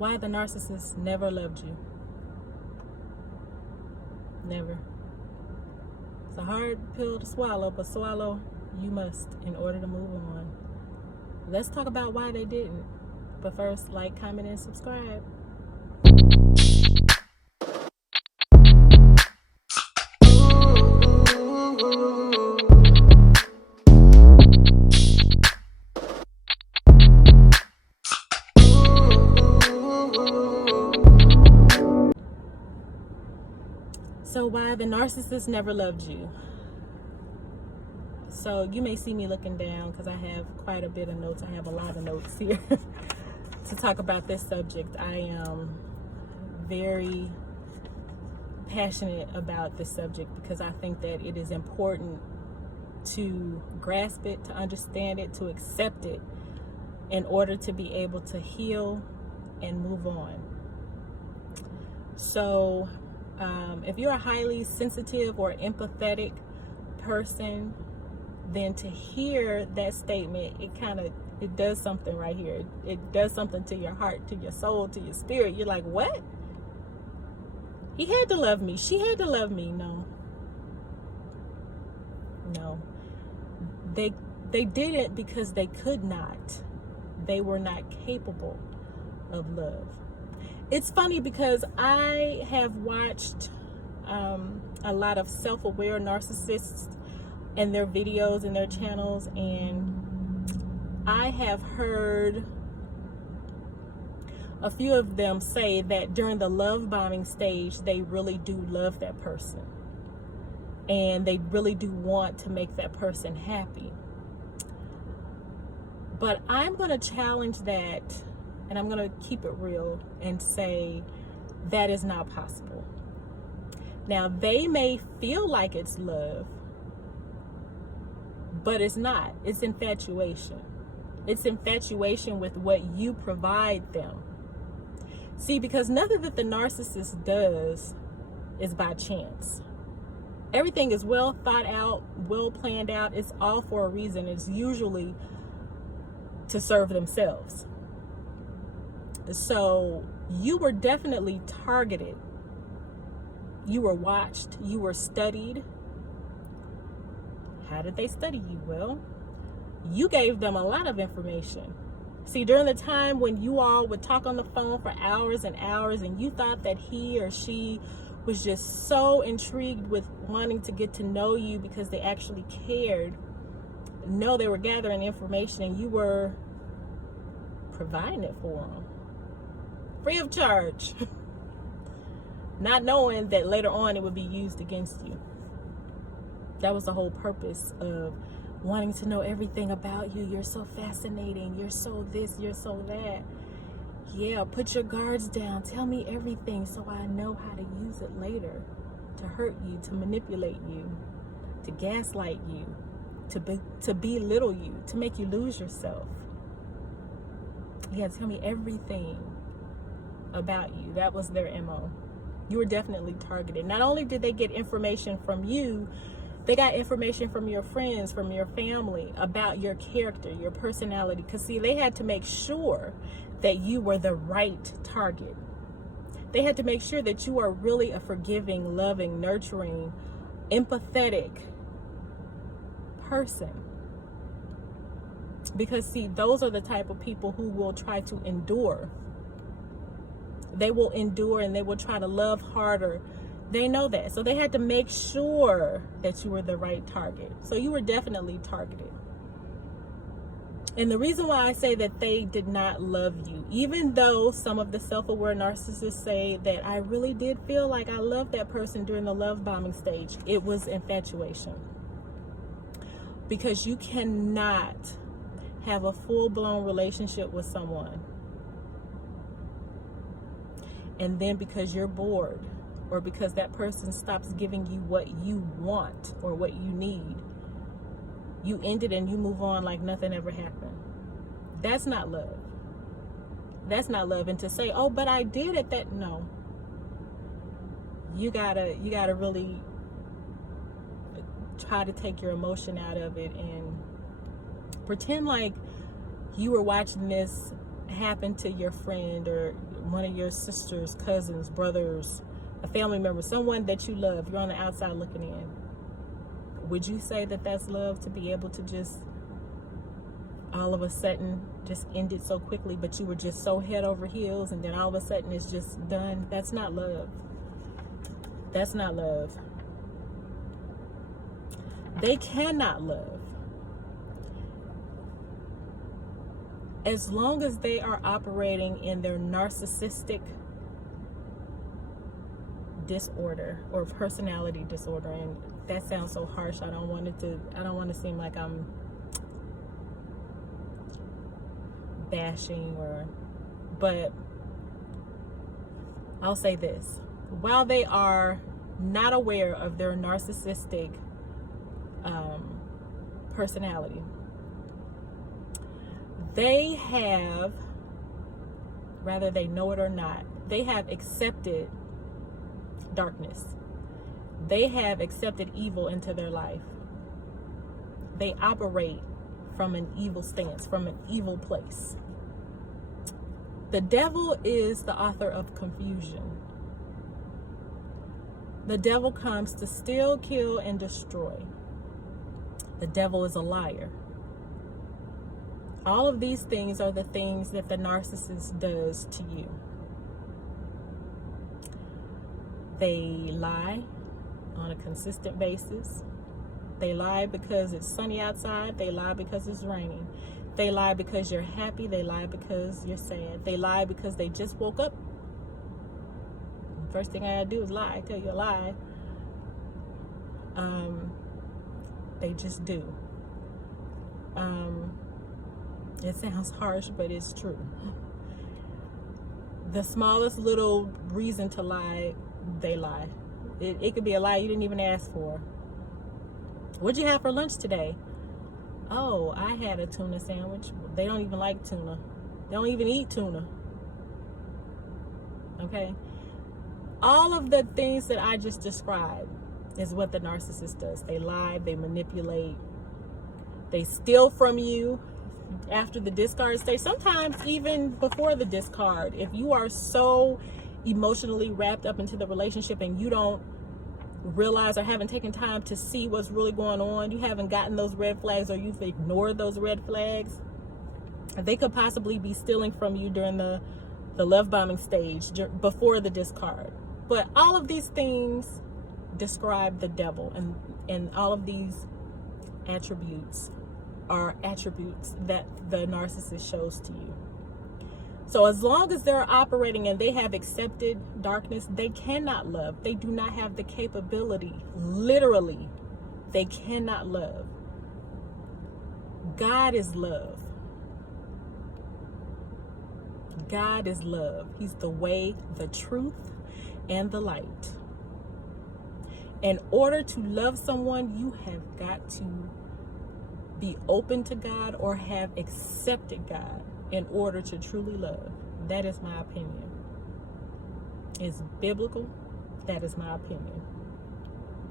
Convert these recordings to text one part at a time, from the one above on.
Why the narcissist never loved you. Never. It's a hard pill to swallow, but swallow you must in order to move on. Let's talk about why they didn't. But first, like, comment, and subscribe. So why the narcissist never loved you. So you may see me looking down because I have quite a bit of notes. I have a lot of notes here to talk about this subject. I am very passionate about this subject because I think that it is important to grasp it, to understand it, to accept it in order to be able to heal and move on. So if you're a highly sensitive or empathetic person, then to hear that statement, it does something right here. It does something to your heart, to your soul, to your spirit. You're like, what? He had to love me. She had to love me. No. They didn't because they could not. They were not capable of love. It's funny because I have watched a lot of self-aware narcissists and their videos and their channels, and I have heard a few of them say that during the love bombing stage, they really do love that person and they really do want to make that person happy. But I'm going to challenge that, and I'm going to keep it real and say that is not possible. Now, they may feel like it's love, but it's not. It's infatuation. It's infatuation with what you provide them. See, because nothing that the narcissist does is by chance. Everything is well thought out, well planned out. It's all for a reason. It's usually to serve themselves. So you were definitely targeted. You were watched. You were studied. How did they study you? Well, you gave them a lot of information. See, during the time when you all would talk on the phone for hours and hours, and you thought that he or she was just so intrigued with wanting to get to know you because they actually cared. No, they were gathering information and you were providing it for them. Free of charge. Not knowing that later on it would be used against you. That was the whole purpose of wanting to know everything about you. You're so fascinating. You're so this, you're so that. Yeah, put your guards down. Tell me everything so I know how to use it later. To hurt you, to manipulate you, to gaslight you, to belittle you, to make you lose yourself. Yeah, tell me everything about you. That was their MO. You were definitely targeted. Not only did they get information from you, they got information from your friends, from your family, about your character, your personality. Because, see, they had to make sure that you were the right target. They had to make sure that you are really a forgiving, loving, nurturing, empathetic person. Because, see, those are the type of people who will try to endure. They will endure and they will try to love harder. They know that. So they had to make sure that you were the right target. So you were definitely targeted. And the reason why I say that they did not love you, even though some of the self-aware narcissists say that I really did feel like I loved that person during the love bombing stage, it was infatuation. Because you cannot have a full-blown relationship with someone, and then because you're bored, or because that person stops giving you what you want or what you need, you end it and you move on like nothing ever happened. That's not love. That's not love. And to say, oh, but I did it, that, no. You gotta really try to take your emotion out of it and pretend like you were watching this happened to your friend or one of your sisters, cousins, brothers, a family member, someone that you love, you're on the outside looking in, would you say that that's love, to be able to just all of a sudden just end it so quickly, but you were just so head over heels and then all of a sudden it's just done? That's not love. That's not love. They cannot love. As long as they are operating in their narcissistic disorder or personality disorder, and that sounds so harsh. I don't want to seem like I'm bashing but I'll say this. While they are not aware of their narcissistic personality, they have, whether they know it or not, they have accepted darkness. They have accepted evil into their life. They operate from an evil stance, from an evil place. The devil is the author of confusion. The devil comes to steal, kill, and destroy. The devil is a liar. All of these things are the things that the narcissist does to you. They lie on a consistent basis. They lie because it's sunny outside. They lie because it's raining. They lie because you're happy. They lie because you're sad. They lie because they just woke up. First thing I gotta do is lie. Tell you a lie. They just do. It sounds harsh, but it's true. The smallest little reason to lie, they lie. It could be a lie you didn't even ask for. What'd you have for lunch today? Oh, I had a tuna sandwich. They don't even like tuna. They don't even eat tuna. Okay? All of the things that I just described is what the narcissist does. They lie, they manipulate, they steal from you after the discard stage, sometimes even before the discard. If you are so emotionally wrapped up into the relationship and you don't realize or haven't taken time to see what's really going on, you haven't gotten those red flags, or you've ignored those red flags, they could possibly be stealing from you during the love bombing stage, before the discard. But all of these things describe the devil, and all of these attributes are attributes that the narcissist shows to you. So as long as they're operating and they have accepted darkness, they cannot love. They do not have the capability. Literally, they cannot love. God is love. God is love. He's the way, the truth, and the light. In order to love someone, you have got to be open to God or have accepted God in order to truly love. That is my opinion. It's biblical. That is my opinion.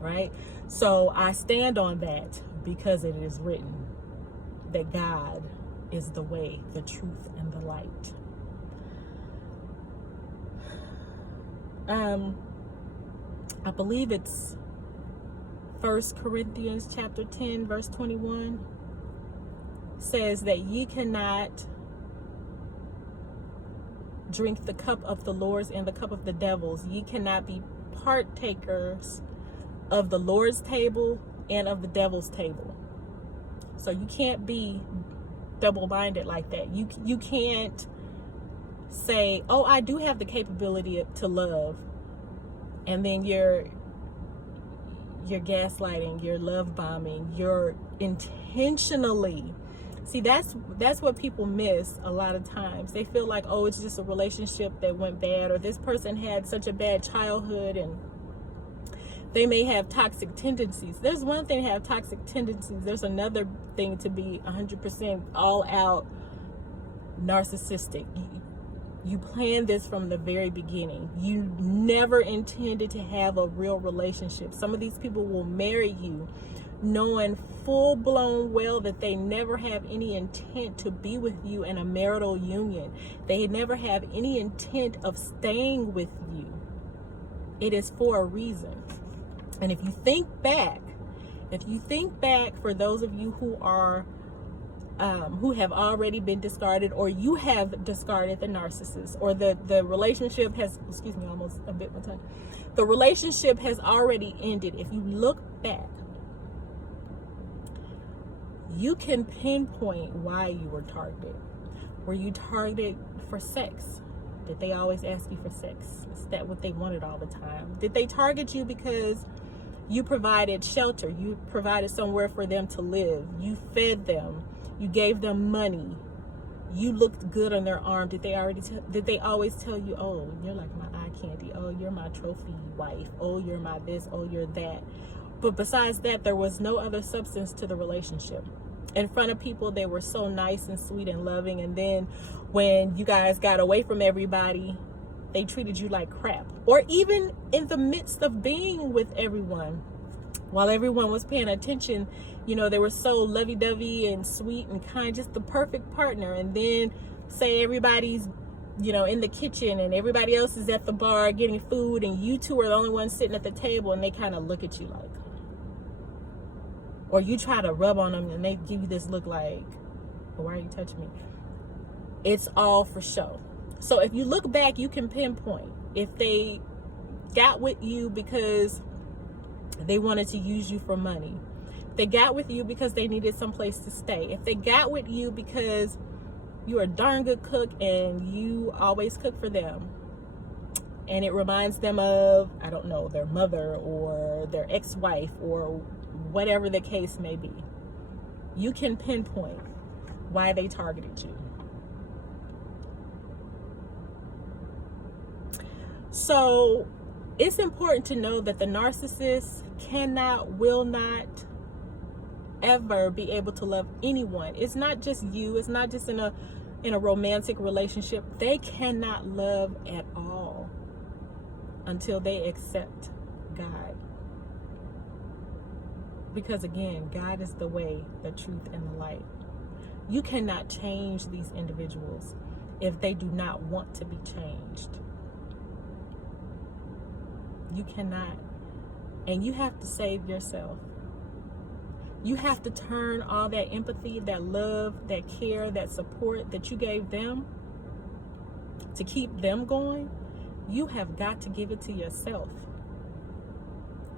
Right? So I stand on that because it is written that God is the way, the truth, and the light. I believe it's 1 Corinthians chapter 10, verse 21 says that ye cannot drink the cup of the Lord's and the cup of the devil's. Ye cannot be partakers of the Lord's table and of the devil's table. So you can't be double-minded like that. You can't say, oh, I do have the capability to love, and then you're gaslighting, you're love bombing, you're intentionally. See, that's what people miss a lot of times. They feel like, oh, it's just a relationship that went bad, or this person had such a bad childhood and they may have toxic tendencies. There's one thing to have toxic tendencies. There's another thing to be 100% all out narcissistic. You planned this from the very beginning. You never intended to have a real relationship. Some of these people will marry you knowing full blown well that they never have any intent to be with you in a marital union. They never have any intent of staying with you. It is for a reason. And if you think back for those of you who are who have already been discarded, or you have discarded the narcissist, or the relationship has, excuse me, almost a bit my tongue. The relationship has already ended. If you look back, you can pinpoint why you were targeted. Were you targeted for sex? Did they always ask you for sex? Is that what they wanted all the time? Did they target you because you provided shelter? You provided somewhere for them to live. You fed them. You gave them money. You looked good on their arm. Did they always tell you, oh, you're like my eye candy. Oh, you're my trophy wife. Oh, you're my this. Oh, you're that. But besides that, there was no other substance to the relationship. In front of people, they were so nice and sweet and loving. And then when you guys got away from everybody, they treated you like crap. Or even in the midst of being with everyone, while everyone was paying attention, you know, they were so lovey-dovey and sweet and kind, just the perfect partner. And then say everybody's, you know, in the kitchen and everybody else is at the bar getting food, and you two are the only ones sitting at the table, and they kind of look at you like, or you try to rub on them and they give you this look like, well, why are you touching me? It's all for show. So if you look back, you can pinpoint if they got with you because they wanted to use you for money. They got with you because they needed someplace to stay. If they got with you because you're a darn good cook and you always cook for them, and it reminds them of, I don't know, their mother or their ex-wife or whatever the case may be, you can pinpoint why they targeted you. So it's important to know that the narcissist cannot, will not ever be able to love anyone. It's not just you. It's not just in a romantic relationship. They cannot love at all until they accept God. Because again, God is the way, the truth, and the light. You cannot change these individuals if they do not want to be changed. You cannot. And you have to save yourself. You have to turn all that empathy, that love, that care, that support that you gave them to keep them going. You have got to give it to yourself.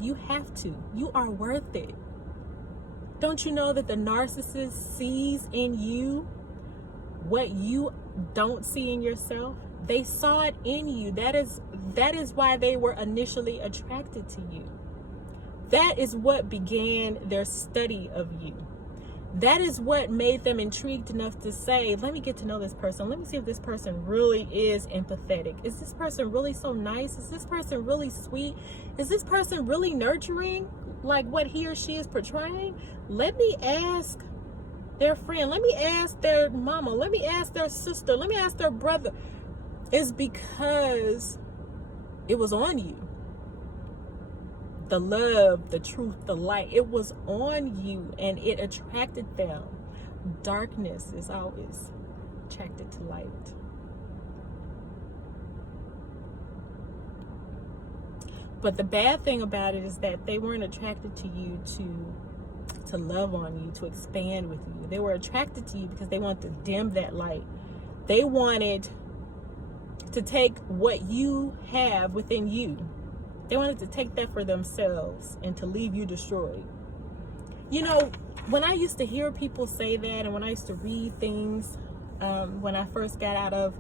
You have to. You are worth it. Don't you know that the narcissist sees in you what you don't see in yourself? They saw it in you. That is why they were initially attracted to you. That is what began their study of you. That is what made them intrigued enough to say, let me get to know this person. Let me see if this person really is empathetic. Is this person really so nice? Is this person really sweet? Is this person really nurturing like what he or she is portraying? Let me ask their friend. Let me ask their mama. Let me ask their sister. Let me ask their brother. It's because it was on you. The love, the truth, the light, it was on you and it attracted them. Darkness is always attracted to light. But the bad thing about it is that they weren't attracted to you to love on you, to expand with you. They were attracted to you because they wanted to dim that light. They wanted to take what you have within you. They wanted to take that for themselves and to leave you destroyed. You know, when I used to hear people say that, and when I used to read things, when I first got out of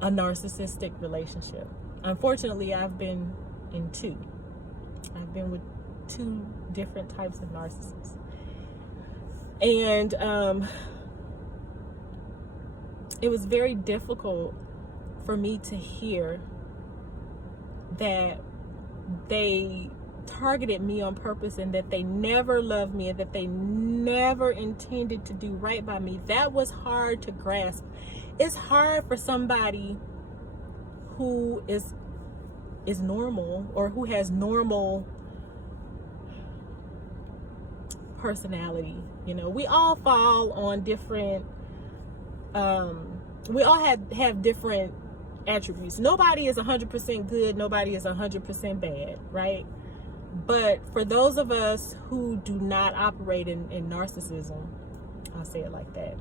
a narcissistic relationship, unfortunately, I've been in two. I've been with two different types of narcissists. And it was very difficult for me to hear that they targeted me on purpose and that they never loved me and that they never intended to do right by me. That was hard to grasp. It's hard for somebody who is normal, or who has normal personality. You know, we all fall on different, we all have different attributes. Nobody is 100% good. Nobody is 100% bad, right? But for those of us who do not operate in narcissism, I'll say it like that,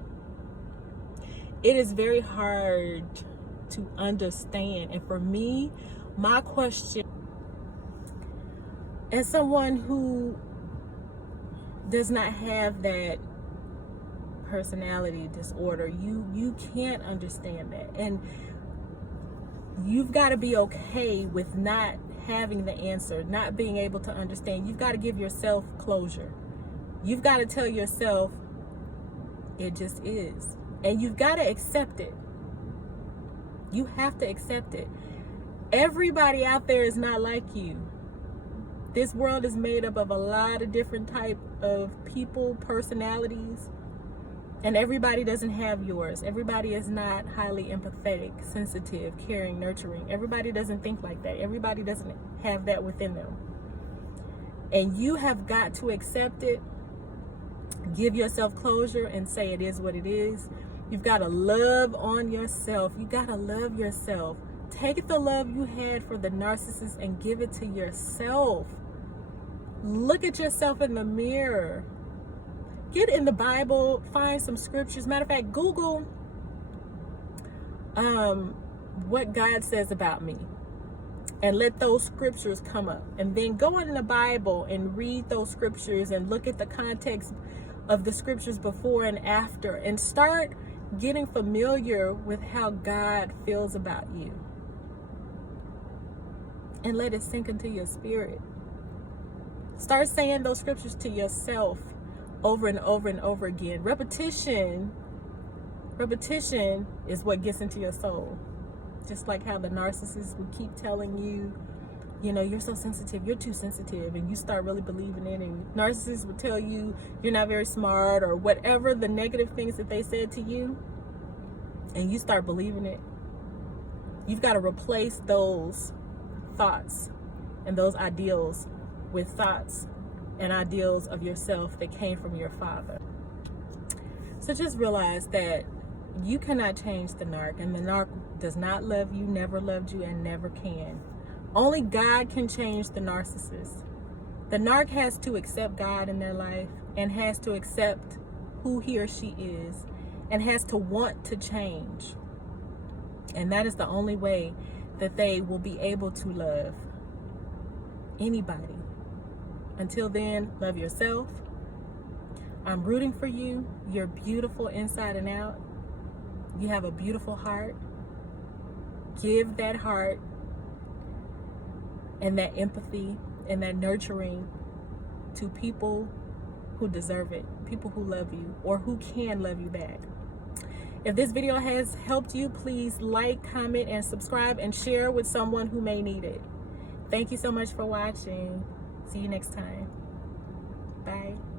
it is very hard to understand. And for me, my question, as someone who does not have that personality disorder, you can't understand that. And you've got to be okay with not having the answer, not being able to understand. You've got to give yourself closure. You've got to tell yourself it just is. And you've got to accept it. You have to accept it. Everybody out there is not like you. This world is made up of a lot of different type of people, personalities, and everybody doesn't have yours. Everybody is not highly empathetic, sensitive, caring, nurturing. Everybody doesn't think like that. Everybody doesn't have that within them. And you have got to accept it, give yourself closure, and say it is what it is. You've got to love on yourself. You got to love yourself. Take the love you had for the narcissist and give it to yourself. Look at yourself in the mirror. Get in the Bible, find some scriptures. Matter of fact, Google what God says about me, and let those scriptures come up. And then go in the Bible and read those scriptures and look at the context of the scriptures before and after, and start getting familiar with how God feels about you. And let it sink into your spirit. Start saying those scriptures to yourself over and over and over again. Repetition is what gets into your soul. Just like how the narcissist would keep telling you, you know, you're so sensitive, you're too sensitive, and you start really believing it. And narcissists would tell you you're not very smart, or whatever the negative things that they said to you, and you start believing it. You've got to replace those thoughts and those ideals with thoughts and ideals of yourself that came from your father. So just realize that you cannot change the narc, and the narc does not love you, never loved you, and never can. Only God can change the narcissist. The narc has to accept God in their life, and has to accept who he or she is, and has to want to change. And that is the only way that they will be able to love anybody. Until then, love yourself. I'm rooting for you. You're beautiful inside and out. You have a beautiful heart. Give that heart and that empathy and that nurturing to people who deserve it, people who love you or who can love you back. If this video has helped you, please like, comment, and subscribe, and share with someone who may need it. Thank you so much for watching. See you next time. Bye.